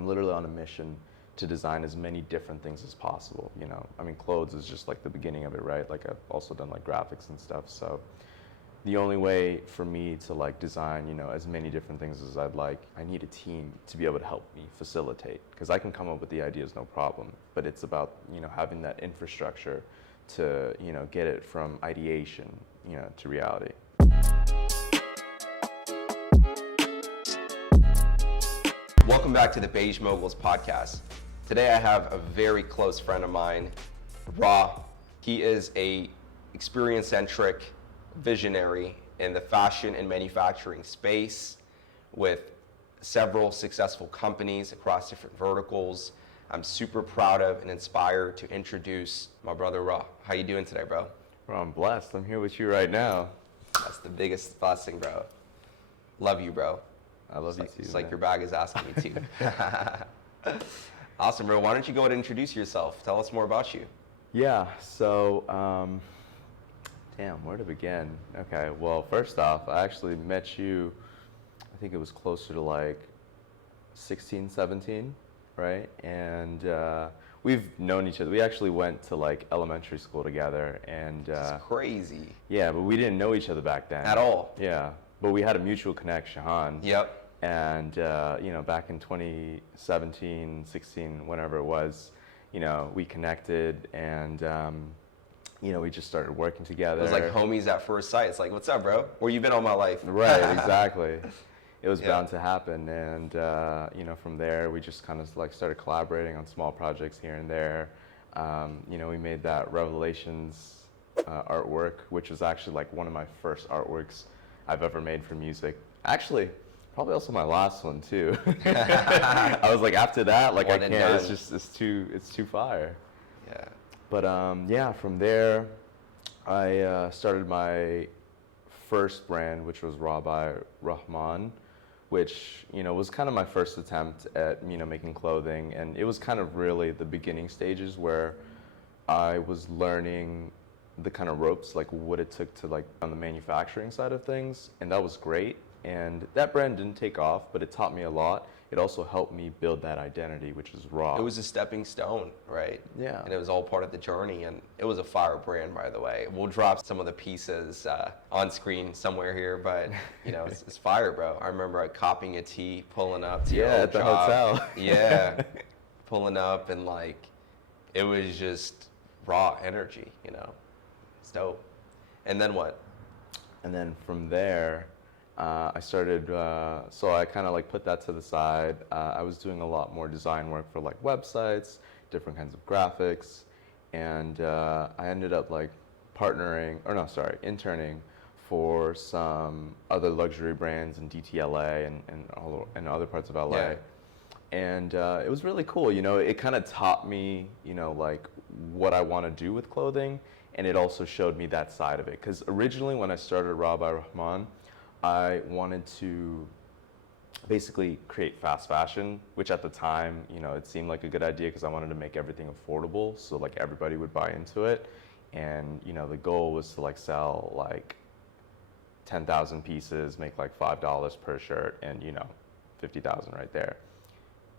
I'm literally on a mission to design as many different things as possible, you know. I mean, clothes is just like the beginning of it, right? Like I've also done like graphics and stuff. So the only way for me to like design, you know, as many different things as I'd like, I need a team to be able to help me facilitate, because I can come up with the ideas, no problem. But it's about, you know, having that infrastructure to, you know, get it from ideation, you know, to reality. Welcome back to the Beige Moguls podcast. Today I have a very close friend of mine, Ra. He is a experience-centric visionary in the fashion and manufacturing space with several successful companies across different verticals. I'm super proud of and inspired to introduce my brother Ra. How you doing today, bro? Bro, I'm blessed. I'm here with you right now. That's the biggest blessing, bro. Love you, bro. I love you too. It's like your bag is asking me to. Awesome, bro. Why don't you go ahead and introduce yourself? Tell us more about you. Yeah, so, damn, where to begin? Okay, well, first off, I actually met you, I think it was closer to like 16, 17, right? And we've known each other. We actually went to like elementary school together. And It's crazy. yeah, but we didn't know each other back then. At all. Yeah, but we had a mutual connection, Shahan. Yep. And, you know, back in 2017, 16, whenever it was, you know, we connected and, you know, we just started working together. It was like homies at first sight. It's like, what's up, bro? Where you been all my life? Right, exactly. It was Yeah. bound to happen. And, you know, from there, we just kind of like started collaborating on small projects here and there. You know, we made that Revelations artwork, which was actually like one of my first artworks I've ever made for music. Actually, probably also my last one too. I was like, after that, like One I and can't. done. It's too fire. Yeah. But yeah, from there, I started my first brand, which was Raw by Rahman, which, you know, was kind of my first attempt at, you know, making clothing, and it was kind of really the beginning stages where I was learning the kind of ropes, like what it took to like on the manufacturing side of things, and that was great. And that brand didn't take off, but it taught me a lot. It also helped me build that identity, which is Raw. It was a stepping stone, right? Yeah. And it was all part of the journey, and it was a fire brand, by the way. We'll drop some of the pieces on screen somewhere here, but, you know, it's fire, bro. I remember copying a tee, pulling up to your Yeah, old at the job. hotel. Yeah, pulling up, and like, it was just raw energy, you know? It's dope. And then what? And then from there, I started, so I kind of like put that to the side. I was doing a lot more design work for like websites, different kinds of graphics, and I ended up like interning for some other luxury brands in DTLA and other parts of LA. Yeah. And it was really cool, you know, it kind of taught me, you know, like what I want to do with clothing, and it also showed me that side of it. Because originally when I started Raw by Rahman, I wanted to basically create fast fashion, which at the time, you know, it seemed like a good idea because I wanted to make everything affordable so like everybody would buy into it. And, you know, the goal was to like sell like 10,000 pieces, make like $5 per shirt, and, you know, 50,000 right there.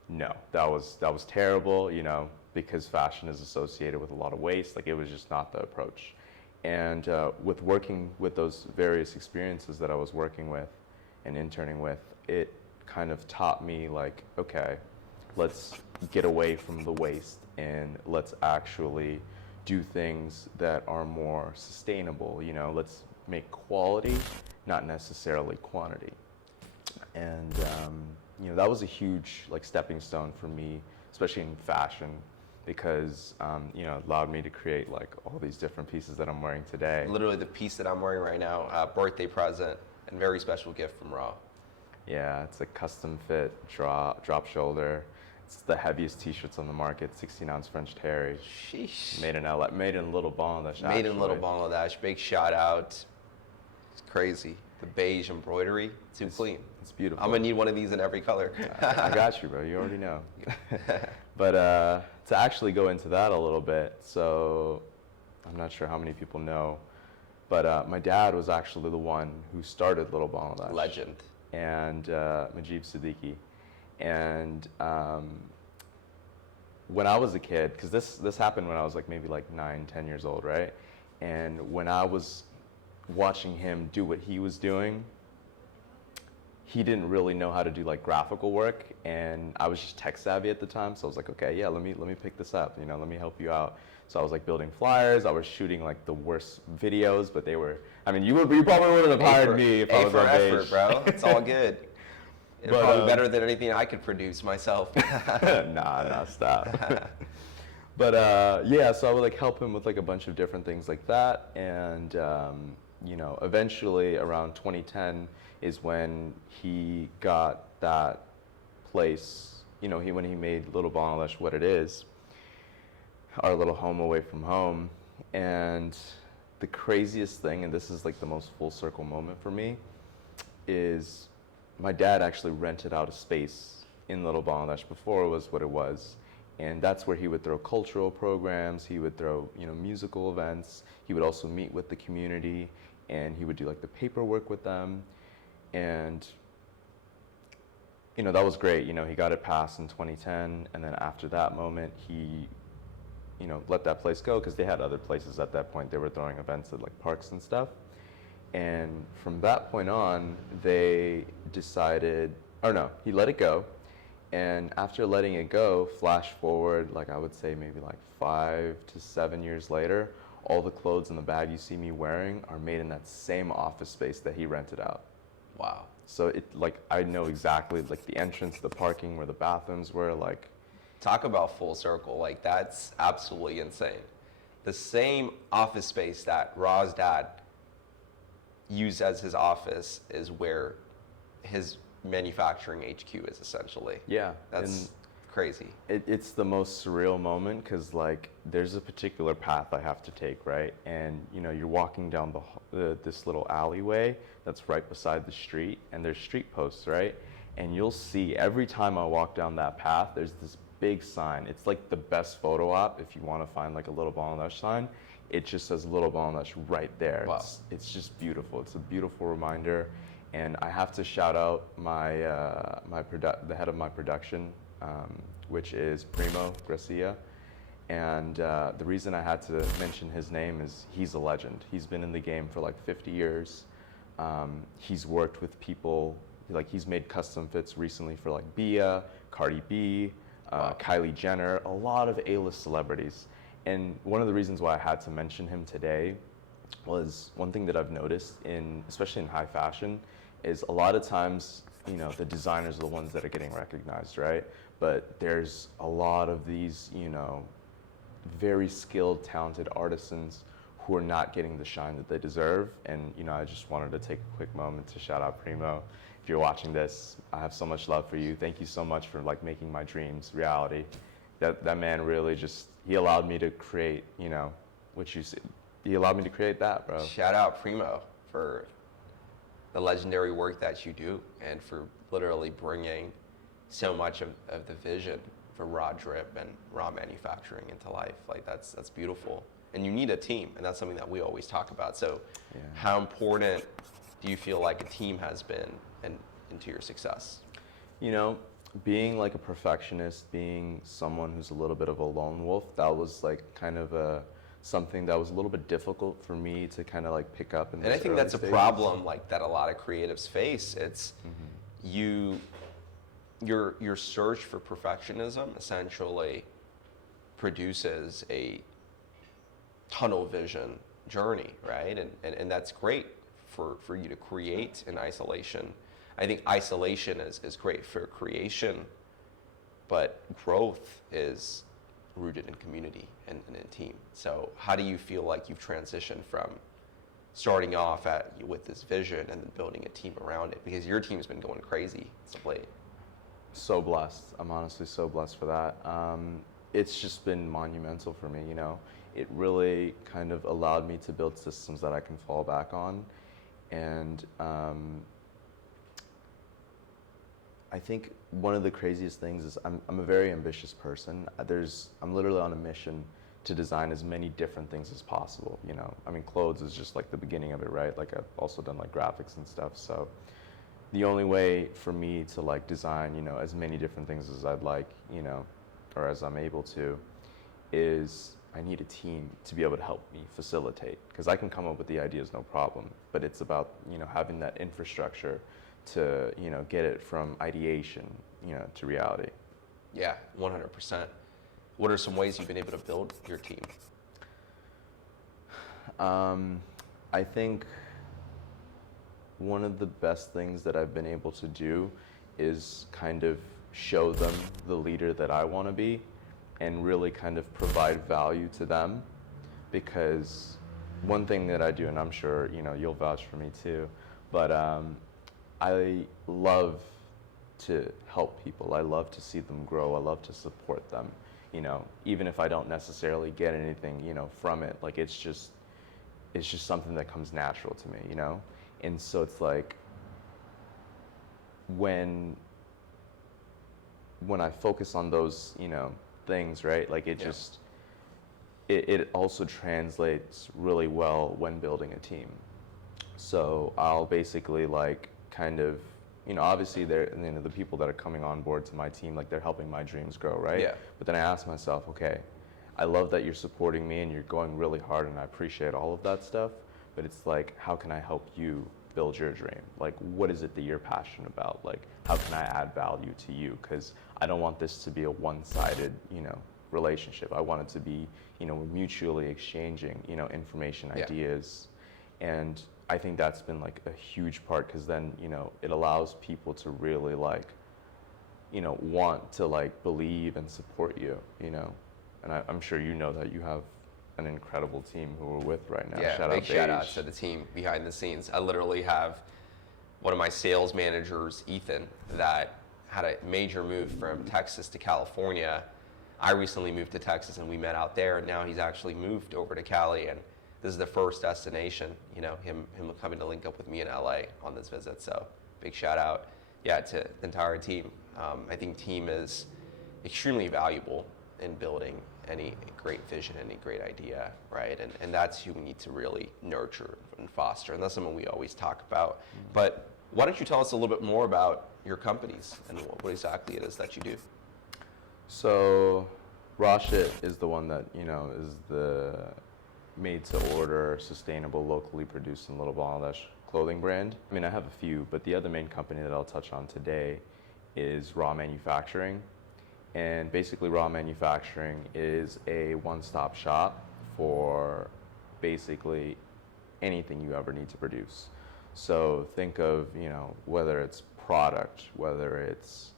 No, that was terrible, you know, because fashion is associated with a lot of waste. Like it was just not the approach. And with working with those various experiences that I was working with and interning with, it kind of taught me like, okay, let's get away from the waste and let's actually do things that are more sustainable. You know, let's make quality, not necessarily quantity. And you know, that was a huge like stepping stone for me, especially in fashion, because you know, it allowed me to create like all these different pieces that I'm wearing today. Literally the piece that I'm wearing right now, birthday present and very special gift from Raw. Yeah, it's a custom fit drop shoulder. It's the heaviest t-shirts on the market, 16-ounce French terry. Sheesh. Made in LA, made in Little Bangladesh. Made in Little actually. Bangladesh. Big shout out. It's crazy. The beige embroidery, too clean. It's beautiful. I'm gonna need one of these in every color. I got you, bro. You already know. But to actually go into that a little bit, so I'm not sure how many people know, but my dad was actually the one who started Little Bangladesh. Legend. And Majib Siddiqui. And when I was a kid, because this happened when I was like maybe like 9, 10 years old, right? And when I was watching him do what he was doing, he didn't really know how to do like graphical work, and I was just tech savvy at the time, so I was like, okay, yeah, let me pick this up, you know, let me help you out. So I was like building flyers, I was shooting like the worst videos, but they were, I mean, you probably wouldn't have hired me if I was for on effort, Beige. bro. It's all good. It's But, probably better than anything I could produce myself. nah, stop. But yeah, so I would like help him with like a bunch of different things like that, and you know, eventually around 2010 is when he got that place. You know, when he made Little Bangladesh what it is, our little home away from home. And the craziest thing, and this is like the most full circle moment for me, is my dad actually rented out a space in Little Bangladesh before it was what it was. And that's where he would throw cultural programs, he would throw, you know, musical events, he would also meet with the community, and he would do like the paperwork with them. And, you know, that was great. You know, he got it passed in 2010, and then after that moment, he, you know, let that place go because they had other places at that point. They were throwing events at like parks and stuff. And from that point on, they decided, or no, he let it go. And after letting it go, flash forward, like I would say maybe like 5 to 7 years later, all the clothes in the bag you see me wearing are made in that same office space that he rented out. Wow. So it, like, I know exactly like the entrance, the parking, where the bathrooms were, like. Talk about full circle. Like, that's absolutely insane. The same office space that Ra's dad used as his office is where his manufacturing HQ is, essentially. Yeah. That's crazy. It's the most surreal moment because, like, there's a particular path I have to take, right? And, you know, you're walking down this little alleyway that's right beside the street, and there's street posts, right? And you'll see every time I walk down that path, there's this big sign. It's like the best photo op if you want to find like a Little Bangladesh sign. It just says Little Bangladesh right there. Wow. It's just beautiful. It's a beautiful reminder. And I have to shout out the head of my production, which is Primo Gracia. And the reason I had to mention his name is he's a legend. He's been in the game for like 50 years. He's worked with people, like he's made custom fits recently for like Bia, Cardi B, Wow. Kylie Jenner, a lot of A-list celebrities. And one of the reasons why I had to mention him today was one thing that I've noticed especially in high fashion, is a lot of times, you know, the designers are the ones that are getting recognized, right? But there's a lot of these, you know, very skilled, talented artisans who are not getting the shine that they deserve. And, you know, I just wanted to take a quick moment to shout out Primo. If you're watching this, I have so much love for you. Thank you so much for like making my dreams reality. That man really just, he allowed me to create, you know, he allowed me to create that, bro. Shout out Primo for the legendary work that you do and for literally bringing so much of the vision from raw drip and raw manufacturing into life. Like that's beautiful. And you need a team, and that's something that we always talk about. So Yeah. how important do you feel like a team has been into your success? You know, being like a perfectionist, being someone who's a little bit of a lone wolf, that was like kind of something that was a little bit difficult for me to kind of like pick up in. And I think that's a problem like that a lot of creatives face. It's your search for perfectionism essentially produces a tunnel vision journey, right? And that's great for you to create in isolation. I think isolation is great for creation, but growth is rooted in community and in team. So how do you feel like you've transitioned from starting off with this vision and then building a team around it? Because your team's been going crazy as of late. So blessed. I'm honestly so blessed for that. It's just been monumental for me, you know. It really kind of allowed me to build systems that I can fall back on. And I think one of the craziest things is I'm a very ambitious person. I'm literally on a mission to design as many different things as possible, you know. I mean, clothes is just like the beginning of it, right? Like I've also done like graphics and stuff. So the only way for me to like design, as many different things as I'd like, or as I'm able to, is I need a team to be able to help me facilitate, because I can come up with the ideas, no problem, but it's about, having that infrastructure to, get it from ideation, to reality. Yeah, 100%. What are some ways you've been able to build your team? I think one of the best things that I've been able to do is kind of show them the leader that I want to be, and really kind of provide value to them. Because one thing that I do, and I'm sure you'll vouch for me too, but I love to help people. I love to see them grow. I love to support them. Even if I don't necessarily get anything, from it, like it's just something that comes natural to me, And so it's like when I focus on those, things, right? Like it just, it also translates really well when building a team. So I'll basically like kind of, obviously they're, the people that are coming on board to my team, like they're helping my dreams grow, right? Yeah. But then I ask myself, okay, I love that you're supporting me and you're going really hard, and I appreciate all of that stuff, but it's like, how can I help you build your dream? Like, what is it that you're passionate about? Like, how can I add value to you? Because I don't want this to be a one-sided, relationship. I want it to be, mutually exchanging, information, ideas. And I think that's been like a huge part, because then, it allows people to really like, want to like believe and support you, And I'm sure that you have an incredible team who we're with right now. Yeah, big shout out to the team behind the scenes. I literally have one of my sales managers, Ethan, that had a major move from Texas to California. I recently moved to Texas and we met out there, and now he's actually moved over to Cali, and this is the first destination, him coming to link up with me in LA on this visit. So big shout out, to the entire team. I think team is extremely valuable in building any great vision, any great idea, right? And that's who we need to really nurture and foster, and that's something we always talk about. But why don't you tell us a little bit more about your companies and what exactly it is that you do? So Rashit is the one that, is the made-to-order, sustainable, locally produced in Little Bangladesh clothing brand. I mean, I have a few, but the other main company that I'll touch on today is Raw Manufacturing. And basically, Raw Manufacturing is a one-stop shop for basically anything you ever need to produce. So think of, whether it's product, whether it's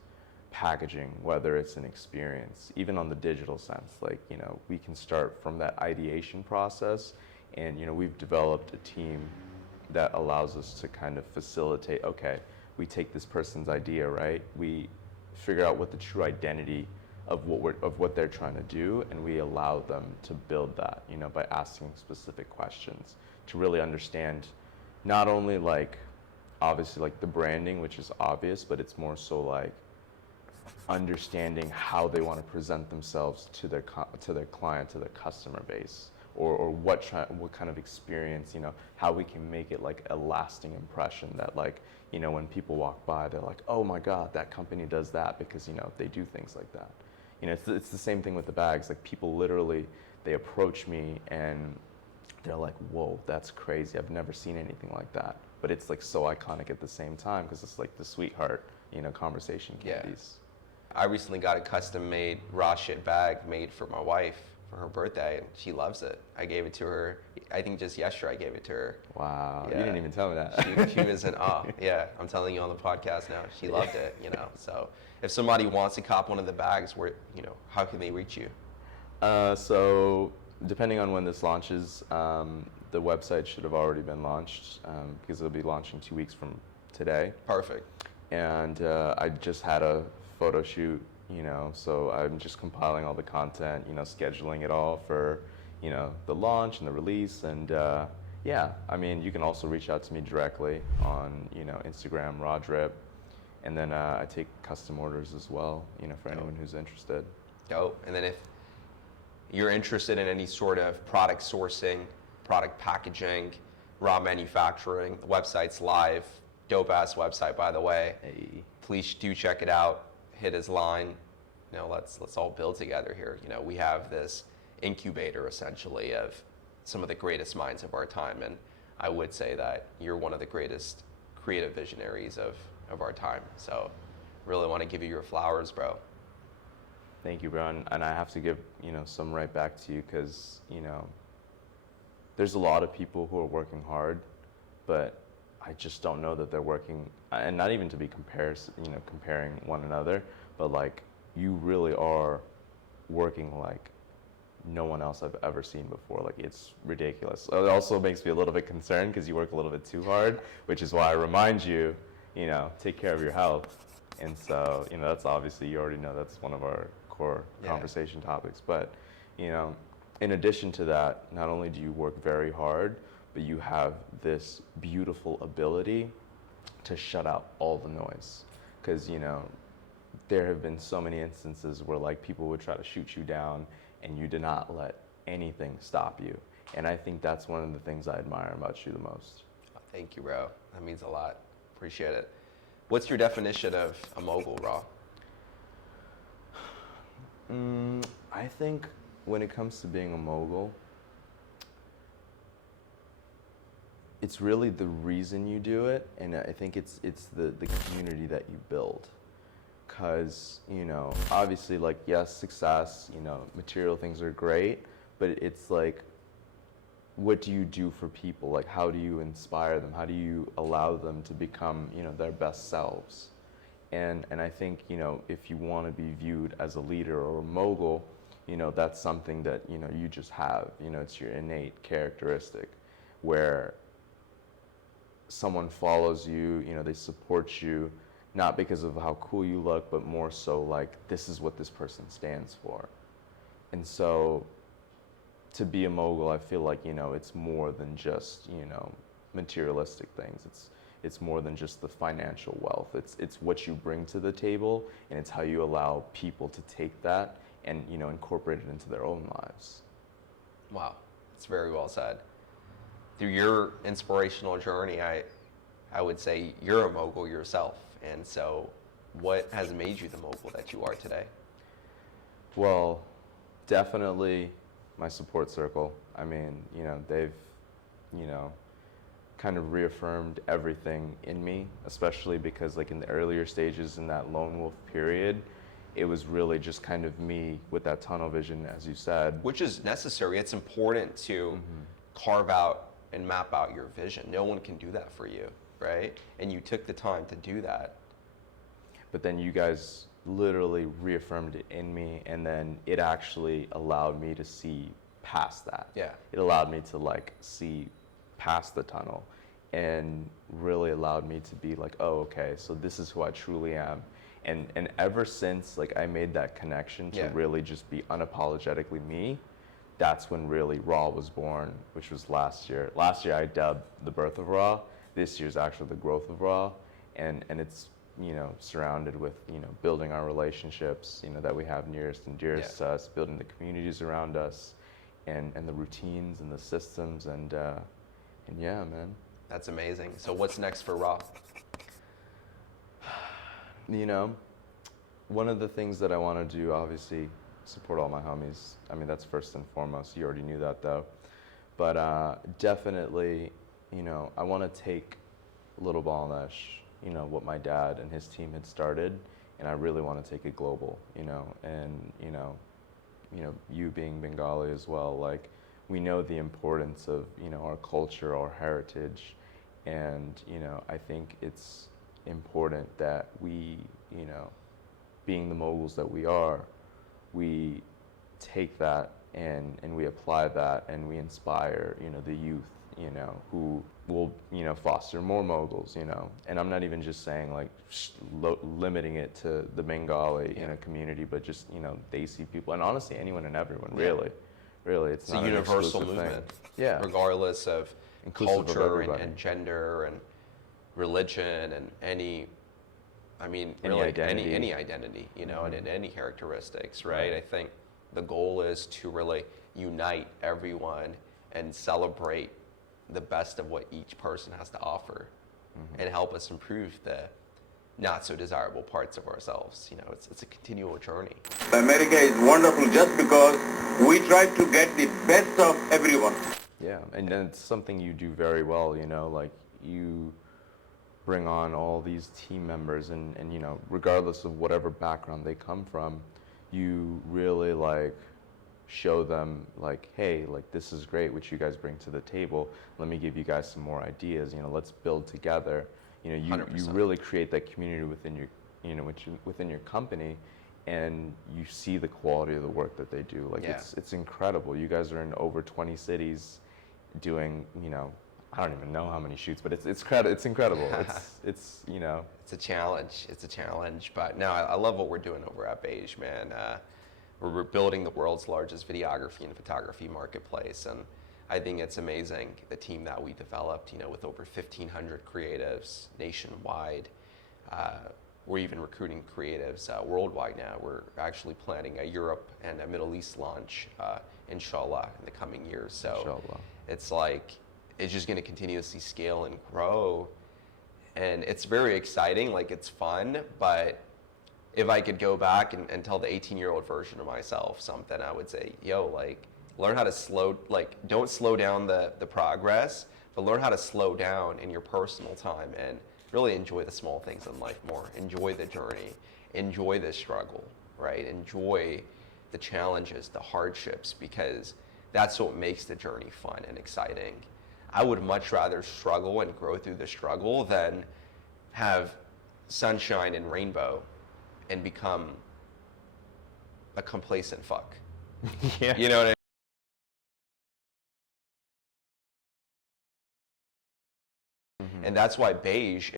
packaging, whether it's an experience, even on the digital sense, like, we can start from that ideation process, and, we've developed a team that allows us to kind of facilitate, okay, we take this person's idea, right? We figure out what the true identity of what they're trying to do, and we allow them to build that, by asking specific questions to really understand not only like, obviously like the branding, which is obvious, but it's more so like understanding how they want to present themselves to their client, to their customer base, or what kind of experience, how we can make it like a lasting impression that, like, when people walk by, they're like, oh my God, that company does that, because, they do things like that. It's the same thing with the bags. Like, people literally, they approach me and they're like, whoa, that's crazy. I've never seen anything like that. But it's like so iconic at the same time, because it's like the sweetheart, conversation candies. Yeah. I recently got a custom-made Rashit bag made for my wife for her birthday, and she loves it. I gave it to her, I think just yesterday I gave it to her. Wow, yeah. You didn't even tell me that. She was in awe. Yeah, I'm telling you on the podcast now. She loved it, So if somebody wants to cop one of the bags, how can they reach you? So depending on when this launches, the website should have already been launched, because it'll be launching 2 weeks from today. Perfect. And I just had a photo shoot, so I'm just compiling all the content, scheduling it all for, the launch and the release. And I mean, you can also reach out to me directly on, Instagram, Rodrip. And then I take custom orders as well, for anyone who's interested. Dope. And then if you're interested in any sort of product sourcing, product packaging, raw manufacturing, the website's live. Dope ass website, by the way. Hey. Please do check it out. Hit his line. Let's all build together here. We have this incubator essentially of some of the greatest minds of our time, and I would say that you're one of the greatest creative visionaries of our time. So really want to give you your flowers, bro. Thank you, bro. And I have to give, some right back to you because, there's a lot of people who are working hard, but I just don't know that they're working, and not even to be comparing one another, but like you really are working like no one else I've ever seen before. Like it's ridiculous. It also makes me a little bit concerned because you work a little bit too hard, which is why I remind you, take care of your health. And so, that's obviously, you already know that's one of our core conversation topics. But, in addition to that, not only do you work very hard, but you have this beautiful ability to shut out all the noise. Because, there have been so many instances where like people would try to shoot you down and you did not let anything stop you. And I think that's one of the things I admire about you the most. Thank you, bro. That means a lot. Appreciate it. What's your definition of a mogul, Ra? I think when it comes to being a mogul, it's really the reason you do it, and I think it's the community that you build. Because, obviously, like, yes, success, material things are great, but it's like, what do you do for people? Like, how do you inspire them? How do you allow them to become, their best selves? And I think, if you want to be viewed as a leader or a mogul, that's something that, you just have. It's your innate characteristic where someone follows you, they support you, not because of how cool you look, but more so like, this is what this person stands for. And so to be a mogul, I feel like, it's more than just, materialistic things. It's more than just the financial wealth. It's what you bring to the table, and it's how you allow people to take that and, incorporate it into their own lives. Wow, that's very well said. Through your inspirational journey, I would say you're a mogul yourself. And so what has made you the mogul that you are today? Well, definitely my support circle. I mean, they've, kind of reaffirmed everything in me, especially because like in the earlier stages in that lone wolf period, it was really just kind of me with that tunnel vision, as you said. Which is necessary. It's important to carve out and map out your vision. No one can do that for you, right? And you took the time to do that. But then you guys literally reaffirmed it in me, and then it actually allowed me to see past that. Yeah. It allowed me to like see past the tunnel and really allowed me to be like, oh, okay, so this is who I truly am. And ever since like I made that connection to really just be unapologetically me, that's when really Raw was born, which was last year. Last year I dubbed the birth of Raw. This year's actually the growth of Raw. And it's, surrounded with, building our relationships, that we have nearest and dearest to us, building the communities around us, and the routines and the systems, and yeah, man. That's amazing. So what's next for Raw? One of the things that I want to do, obviously, support all my homies. I mean, that's first and foremost. You already knew that, though. But definitely, I want to take Little Ball Mesh, what my dad and his team had started, and I really want to take it global, and, you being Bengali as well, like, we know the importance of, our culture, our heritage, and, I think it's important that we, being the moguls that we are, we take that and we apply that and we inspire, the youth, who will, foster more moguls, and I'm not even just saying like limiting it to the Bengali, community, but just, Desi people, and honestly anyone and everyone, really, it's not a universal an movement, thing. regardless of Inclusive culture of and gender and religion and any identity. any identity, and any characteristics, right? I think the goal is to really unite everyone and celebrate the best of what each person has to offer. and help us improve the not so desirable parts of ourselves. You know, it's a continual journey. America is wonderful just because we try to get the best of everyone. Yeah, and then it's something you do very well, you know, like you bring on all these team members and you know, regardless of whatever background they come from, you really like show them like, hey, like this is great what you guys bring to the table. Let me give you guys some more ideas, you know, let's build together. You know, you 100%. really create that community within your, you know, within your company, and you see the quality of the work that they do. Like it's incredible. You guys are in over 20 cities doing, you know, I don't even know how many shoots, but it's incredible. It's you know, it's a challenge. It's a challenge, but no, I love what we're doing over at Beige, man. We're building the world's largest videography and photography marketplace, and I think it's amazing the team that we developed. You know, with over 1,500 creatives nationwide. We're even recruiting creatives worldwide now. We're actually planning a Europe and a Middle East launch, inshallah, in the coming years. So inshallah. It's like, it's just going to continuously scale and grow. And it's very exciting, like it's fun, but if I could go back and tell the 18-year-old version of myself something, I would say, yo, like, learn how to don't slow down the progress, but learn how to slow down in your personal time and really enjoy the small things in life more. Enjoy the journey, enjoy the struggle, right? Enjoy the challenges, the hardships, because that's what makes the journey fun and exciting. I would much rather struggle and grow through the struggle than have sunshine and rainbow and become a complacent fuck. Yeah. You know what I mean? And that's why Beige is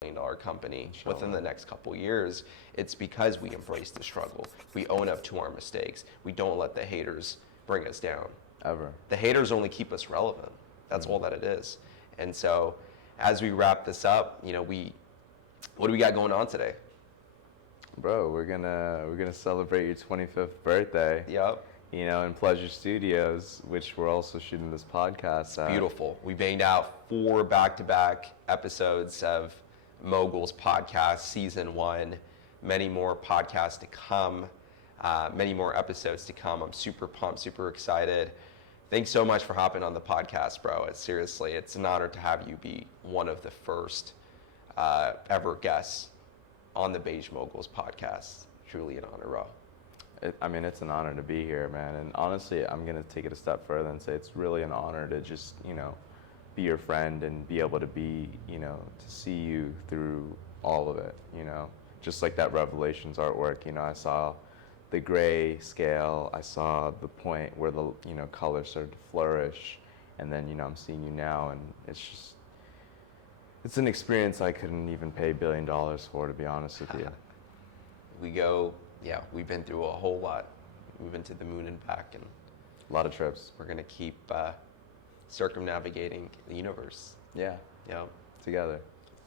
a $1 million company within the next couple years. It's because we embrace the struggle. We own up to our mistakes. We don't let the haters bring us down. Ever. The haters only keep us relevant. That's all that it is. And so as we wrap this up, you know, what do we got going on today? Bro, we're gonna celebrate your 25th birthday. Yep. You know, in Pleasure Studios, which we're also shooting this podcast at. Beautiful. We banged out 4 back-to-back episodes of Moguls podcast, season 1. Many more podcasts to come, many more episodes to come. I'm super pumped, super excited. Thanks so much for hopping on the podcast, bro. Seriously, it's an honor to have you be one of the first ever guests on the Beige Moguls podcast. Truly an honor, bro. I mean, it's an honor to be here, man. And honestly, I'm going to take it a step further and say it's really an honor to just, you know, be your friend and be able to be, you know, to see you through all of it, you know. Just like that Revelations artwork, you know, I saw the gray scale, I saw the point where the, you know, colors started to flourish. And then, you know, I'm seeing you now, and it's just, it's an experience I couldn't even pay $1 billion for, to be honest with you. We've been through a whole lot. We've been to the moon and back, and A lot of trips. we're gonna keep circumnavigating the universe. Yeah, Yeah. together.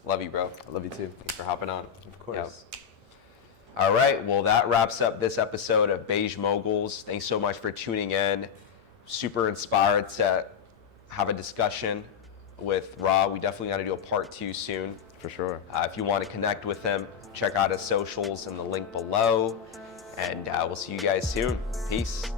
Love you, bro. I love you too. Thanks for hopping on. Of course. All right. Well, that wraps up this episode of Beige Moguls. Thanks so much for tuning in. Super inspired to have a discussion with Ra. We definitely got to do a part 2 soon. For sure. If you want to connect with him, check out his socials in the link below. And we'll see you guys soon. Peace.